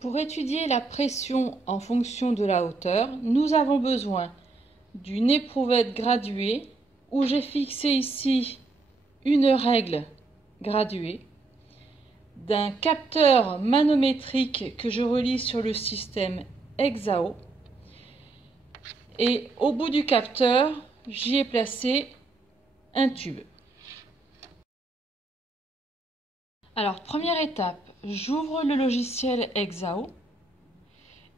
Pour étudier la pression en fonction de la hauteur, nous avons besoin d'une éprouvette graduée où j'ai fixé ici une règle graduée, d'un capteur manométrique que je relie sur le système Exao, et au bout du capteur, j'y ai placé un tube. Alors, première étape, j'ouvre le logiciel Exao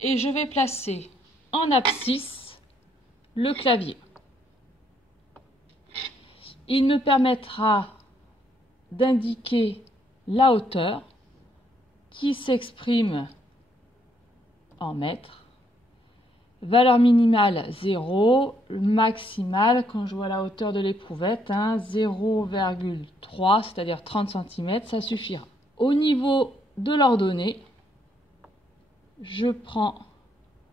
et je vais placer en abscisse le clavier. Il me permettra d'indiquer la hauteur qui s'exprime en mètres. Valeur minimale 0, maximale, quand je vois la hauteur de l'éprouvette, 0,3, c'est-à-dire 30 cm, ça suffira. Au niveau de l'ordonnée, je prends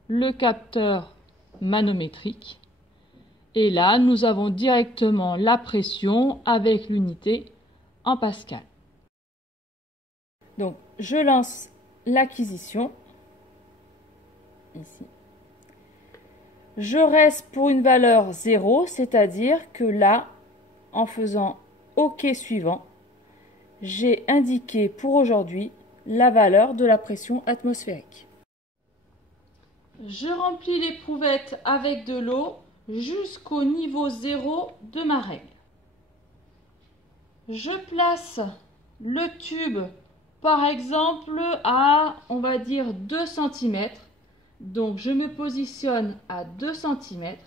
le capteur manométrique et là, nous avons directement la pression avec l'unité en pascal. Donc, je lance l'acquisition ici. Je reste pour une valeur 0, c'est-à-dire que là, en faisant OK suivant, j'ai indiqué pour aujourd'hui la valeur de la pression atmosphérique. Je remplis l'éprouvette avec de l'eau jusqu'au niveau 0 de ma règle. Je place le tube, par exemple, à, on va dire, 2 cm. Donc, je me positionne à 2 cm.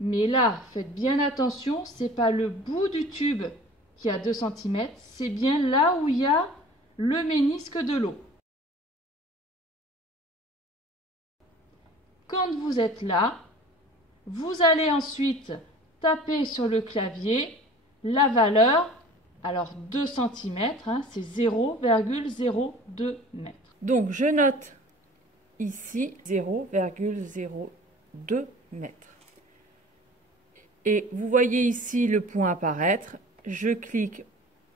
Mais là, faites bien attention, ce n'est pas le bout du tube qui a 2 cm, c'est bien là où il y a le ménisque de l'eau. Quand vous êtes là, vous allez ensuite taper sur le clavier la valeur. Alors 2 cm, c'est 0,02 m. Donc je note ici 0,02 m. Et vous voyez ici le point apparaître. Je clique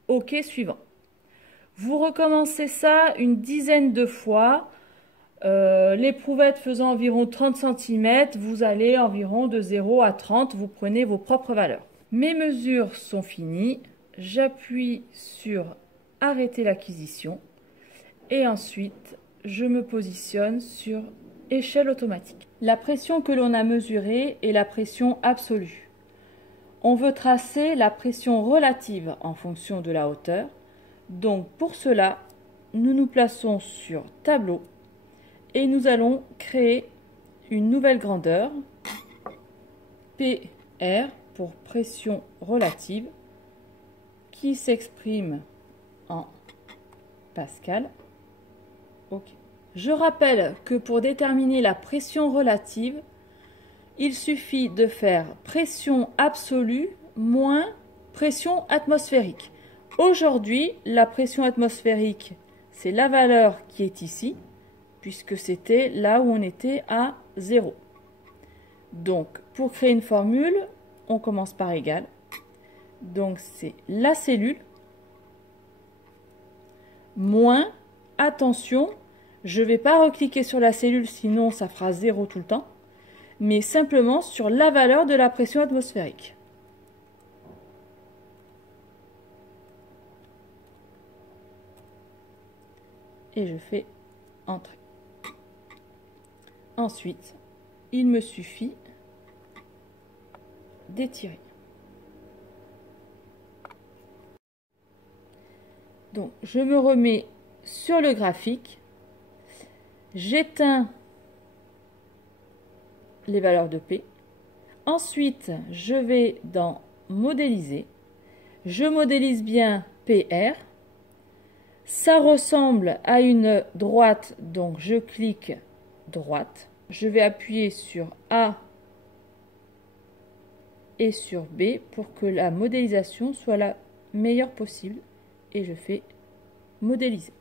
OK suivant. Vous recommencez ça une dizaine de fois. L'éprouvette faisant environ 30 cm, vous allez environ de 0 à 30. Vous prenez vos propres valeurs. Mes mesures sont finies. J'appuie sur arrêter l'acquisition et ensuite je me positionne sur échelle automatique. La pression que l'on a mesurée est la pression absolue. On veut tracer la pression relative en fonction de la hauteur. Donc pour cela, nous nous plaçons sur tableau et nous allons créer une nouvelle grandeur, PR pour pression relative, qui s'exprime en pascal. OK. Je rappelle que pour déterminer la pression relative, il suffit de faire pression absolue moins pression atmosphérique. Aujourd'hui, la pression atmosphérique, c'est la valeur qui est ici, puisque c'était là où on était à 0. Donc, pour créer une formule, on commence par égal. Donc, c'est la cellule moins, attention, je ne vais pas recliquer sur la cellule, sinon ça fera 0 tout le temps, mais simplement sur la valeur de la pression atmosphérique. Et je fais Entrée. Ensuite, il me suffit d'étirer. Donc, je me remets sur le graphique, j'éteins les valeurs de P. Ensuite, je vais dans Modéliser. Je modélise bien PR. Ça ressemble à une droite, donc je clique droite. Je vais appuyer sur A et sur B pour que la modélisation soit la meilleure possible. Et je fais modéliser.